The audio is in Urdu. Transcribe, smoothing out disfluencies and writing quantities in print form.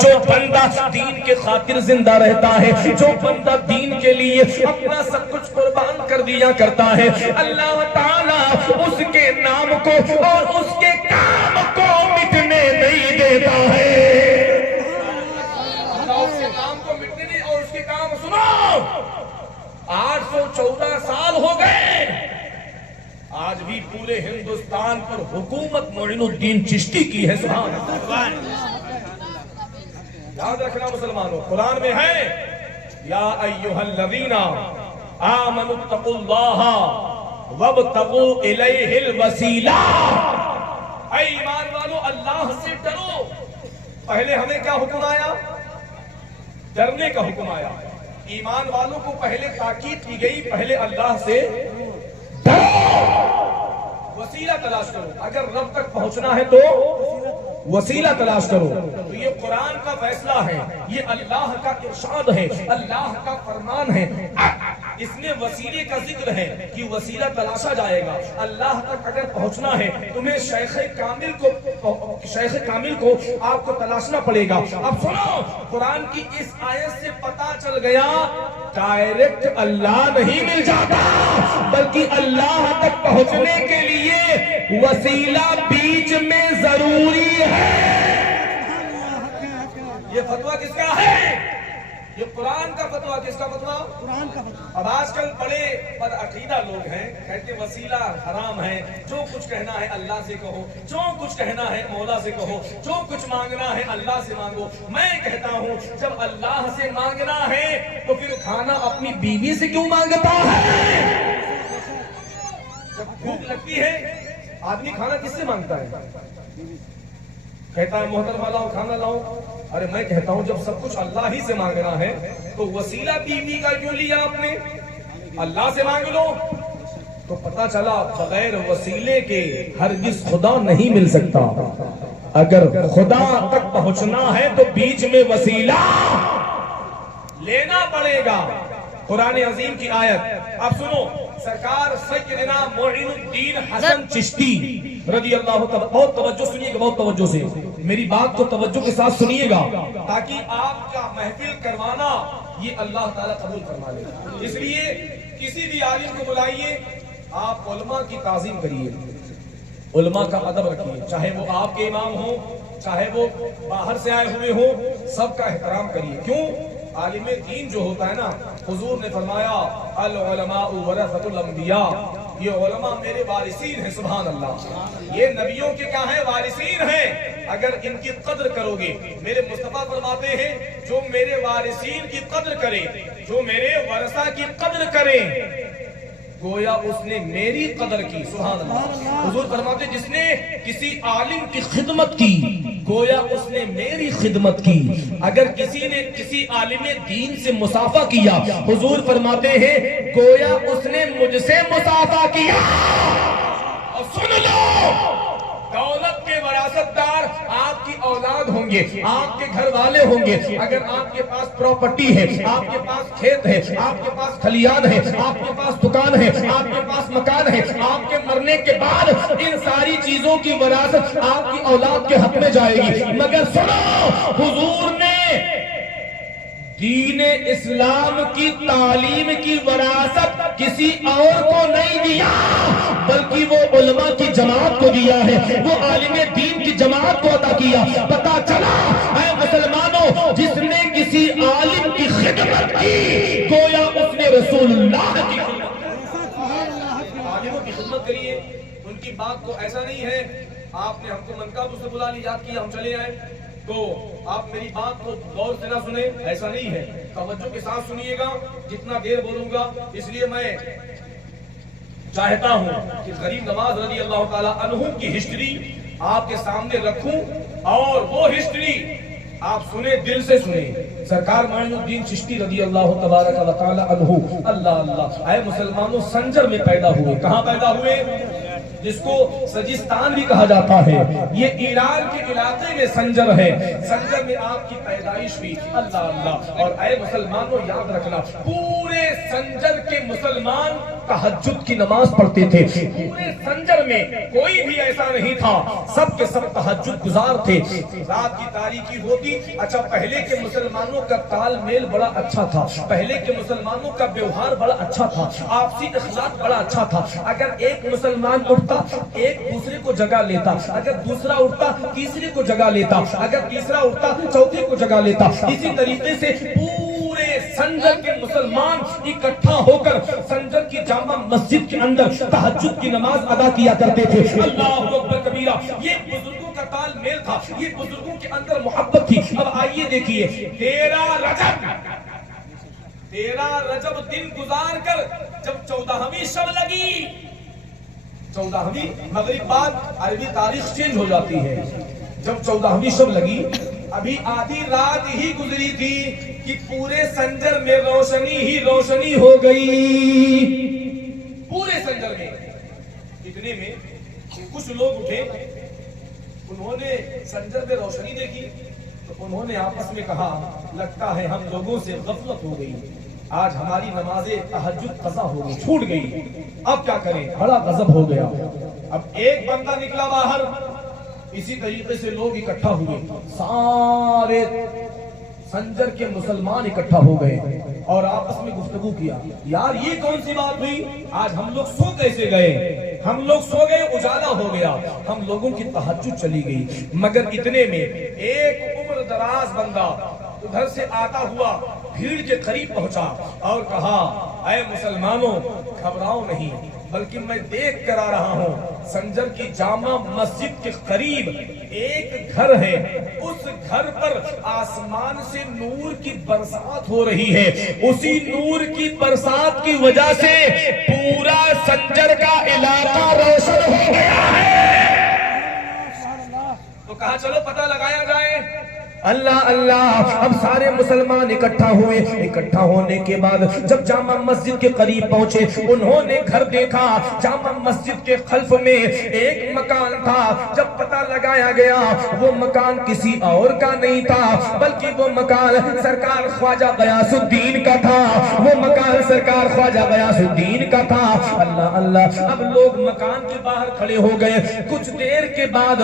جو بندہ دین کے خاطر زندہ رہتا ہے، جو بندہ دین کے لیے اپنا سب کچھ قربان کر دیا کرتا ہے، اللہ تعالیٰ اس کے نام کو اور اس کے کام کو مٹنے نہیں دیتا ہے۔ اللہ اس کے کام کو مٹنے نہیں، اور اس کے کام سنو 814 سال ہو گئے، آج بھی پورے ہندوستان پر حکومت معین الدین چشتی کی ہے۔ سبحان اللہ، یاد رکھنا مسلمانوں، قرآن میں ہے یا ایھا الذین آمنوا اتقوا اللہ وابتغوا الیہ الوسیلہ، اے ایمان والو اللہ سے ڈرو۔ پہلے ہمیں کیا حکم آیا؟ ڈرنے کا حکم آیا۔ ایمان والوں کو پہلے تاکید کی گئی، پہلے اللہ سے ڈرو، وسیلہ تلاش کرو۔ اگر رب تک پہنچنا ہے تو وسیلہ تلاش کرو۔ تو یہ قرآن کا فیصلہ ہے، یہ اللہ کا ارشاد ہے، اللہ کا فرمان ہے۔ اس میں وسیلے کا ذکر ہے کہ وسیلہ تلاشا جائے گا۔ اللہ تک اگر پہنچنا ہے تمہیں شیخ کامل کو آپ کو تلاشنا پڑے گا۔ اب سنو، قرآن کی اس آیت سے پتا چل گیا ڈائریکٹ اللہ نہیں مل جاتا، بلکہ اللہ تک پہنچنے کے لیے وسیلہ بیچ میں ضروری ہے۔ یہ فتویٰ کس کا ہے؟ یہ قرآن کا فتویٰ۔ کس کا فتویٰ؟ قرآن کا فتویٰ۔ اب آج کل بڑے بد عقیدہ لوگ ہیں، کہتے وسیلہ حرام ہے، جو کچھ کہنا ہے اللہ سے کہو، جو کچھ کہنا ہے مولا سے کہو، جو کچھ مانگنا ہے اللہ سے مانگو۔ میں کہتا ہوں جب اللہ سے مانگنا ہے تو پھر کھانا اپنی بیوی سے کیوں مانگتا ہے؟ جب بھوک لگتی ہے آدمی کھانا کس سے مانگتا ہے؟ کہتا ہے محترمہ لاؤ کھانا لاؤ۔ ارے میں کہتا ہوں جب سب کچھ اللہ ہی سے مانگنا ہے تو وسیلہ بیوی کا کیوں لیا آپ نے؟ اللہ سے مانگ لو۔ تو پتا چلا بغیر وسیلے کے ہرگز خدا نہیں مل سکتا۔ اگر خدا تک پہنچنا ہے تو بیچ میں وسیلہ لینا پڑے گا۔ قرآن عظیم کی آیت اب سنو، سرکار سیدنا معین الدین حسن چشتی رضی اللہ تعالیٰ، بہت توجہ سنیے گا، بہت توجہ سے میری بات کو توجہ کے ساتھ سنیے گا، تاکہ آپ کا محفل کروانا یہ اللہ تعالیٰ قبول فرما لے۔ اس لیے کسی بھی عالم کو بلائیے، آپ علماء کی تعظیم کریے، علماء کا ادب رکھیے، چاہے وہ آپ کے امام ہوں، چاہے وہ باہر سے آئے ہوئے ہوں، سب کا احترام کریے۔ کیوں؟ عالم دین جو ہوتا ہے نا، حضور نے فرمایا العلماء ورثۃ الانبیاء، یہ علماء میرے وارثین ہیں۔ سبحان اللہ، یہ نبیوں کے کیا ہیں؟ وارثین ہیں۔ اگر ان کی قدر کرو گے، میرے مصطفیٰ فرماتے ہیں جو میرے وارثین کی قدر کرے، جو میرے ورثہ کی قدر کرے، گویا اس نے میری قدر کی۔ سبحان اللہ، حضور فرماتے جس نے کسی عالم کی خدمت کی گویا اس نے میری خدمت کی۔ اگر کسی نے کسی عالم دین سے مصافحہ کیا، حضور فرماتے ہیں گویا اس نے مجھ سے مصافحہ کیا۔ اور سن لو، دولت کے وراثت دار آپ کی اولاد ہوں گے، آپ کے گھر والے ہوں گے۔ اگر آپ کے پاس پراپرٹی ہے، آپ کے پاس کھیت ہے، آپ کے پاس کھلیان ہے، آپ کے پاس دکان ہے، آپ کے پاس مکان ہے، آپ کے مرنے کے بعد ان ساری چیزوں کی وراثت آپ کی اولاد کے حق میں جائے گی۔ مگر سنو، حضور نے دین اسلام کی تعلیم کی وراثت کسی اور کو نہیں دیا، بلکہ وہ علماء کی جماعت کو دیا ہے، وہ عالم دین کی جماعت کو عطا کیا۔ پتا چلا اے مسلمانوں، جس نے کسی عالم کی خدمت کی گویا اس نے رسول اللہ کی عالموں کی خدمت کریے۔ ان کی بات کو ایسا نہیں ہے آپ نے ہم کو منقبت سے بلا لی، یاد کیا ہم چلے آئے تو آپ میری بات کو غور سے نہ سنیں، ایسا نہیں ہے۔ توجہ کے ساتھ سنیے گا، جتنا دیر بولوں گا۔ اس لیے میں چاہتا ہوں کہ غریب نواز رضی اللہ تعالیٰ عنہ کی ہسٹری آپ کے سامنے رکھوں، اور وہ ہسٹری آپ سنیں، دل سے سنیں۔ سرکار معین الدین چشتی رضی اللہ تبارک و تعالیٰ عنہ، اللہ اللہ، اے مسلمانوں، سنجر میں پیدا ہوئے۔ کہاں پیدا ہوئے؟ جس کو سجستان بھی کہا جاتا ہے، یہ ایران کے علاقے میں سنجر ہے۔ سنجر میں آپ کی پیدائش ہوئی۔ اللہ اللہ۔ اور اے مسلمانوں یاد رکھنا، پورے سنجر کے مسلمان تہجد کی نماز پڑھتے تھے۔ پورے سنجر میں کوئی بھی ایسا نہیں تھا، سب کے سب تہجد گزار تھے۔ رات کی تاریکی ہوتی، اچھا پہلے کے مسلمانوں کا تال میل بڑا اچھا تھا، پہلے کے مسلمانوں کا بیوہار بڑا اچھا تھا، آپسی اخلاق بڑا اچھا تھا۔ اگر ایک مسلمان اٹھتا ایک دوسرے کو جگہ لیتا، اگر دوسرا اٹھتا تیسرے کو جگہ لیتا، اگر تیسرا اٹھتا چوتھے کو جگہ لیتا۔ اسی طریقے سے پورے سنجر کے مسلمان اکٹھا ہو کر سنجر کی جامع مسجد کے اندر تہجد کی نماز ادا کیا کرتے تھے۔ اللہ اکبر کبیرہ۔ یہ بزرگوں کا تال میل تھا، یہ بزرگوں کے اندر محبت تھی۔ اب آئیے دیکھیے، 13 رجب دن گزار کر جب 14ویں شب لگی، 14ویں مغرب بعد عربی تاریخ چینج ہو جاتی ہے، جب 14ویں شب لگی، ابھی آدھی رات ہی گزری تھی کہ پورے سنجر میں روشنی ہی روشنی ہو گئی۔ پورے سنجر میں اتنے میں کچھ لوگ اٹھے، انہوں نے سنجر میں روشنی دیکھی تو انہوں نے آپس میں کہا، لگتا ہے ہم لوگوں سے غفلت ہو گئی، آج ہماری نماز تہجد قضا ہو گئی، چھوٹ گئی، اب کیا کریں؟ بڑا غضب ہو گیا۔ اب ایک بندہ نکلا باہر، اسی طریقے سے لوگ اکٹھا ہوئے، سارے سنجر کے مسلمان اکٹھا ہو گئے اور آپس میں گفتگو کیا، یار یہ کون سی بات ہوئی؟ آج ہم لوگ سو کیسے گئے؟ ہم لوگ سو گئے، اجالا ہو گیا، ہم لوگوں کی تہجد چلی گئی۔ مگر اتنے میں ایک عمر دراز بندہ ادھر سے آتا ہوا بھیڑ کے قریب پہنچا اور کہا، اے مسلمانوں گھبراؤ نہیں، بلکہ میں دیکھ کر آ رہا ہوں سنجر کی جامع مسجد کے قریب ایک گھر ہے، اس گھر پر آسمان سے نور کی برسات ہو رہی ہے، اسی نور کی برسات کی وجہ سے پورا سنجر کا علاقہ روشن ہو گیا ہے۔ تو کہا چلو پتہ لگایا جائے۔ اللہ اللہ، اب سارے مسلمان اکٹھا ہوئے، اکٹھا ہونے کے بعد جب جامع مسجد کے قریب پہنچے، انہوں نے گھر دیکھا، جامع مسجد کے خلف میں ایک مکان تھا۔ جب پتہ لگایا گیا وہ مکان کسی اور کا نہیں تھا، بلکہ وہ مکان سرکار خواجہ غیاث الدین کا تھا، وہ مکان سرکار خواجہ غیاث الدین کا تھا۔ اللہ اللہ، اب لوگ مکان کے باہر کھڑے ہو گئے، کچھ دیر کے بعد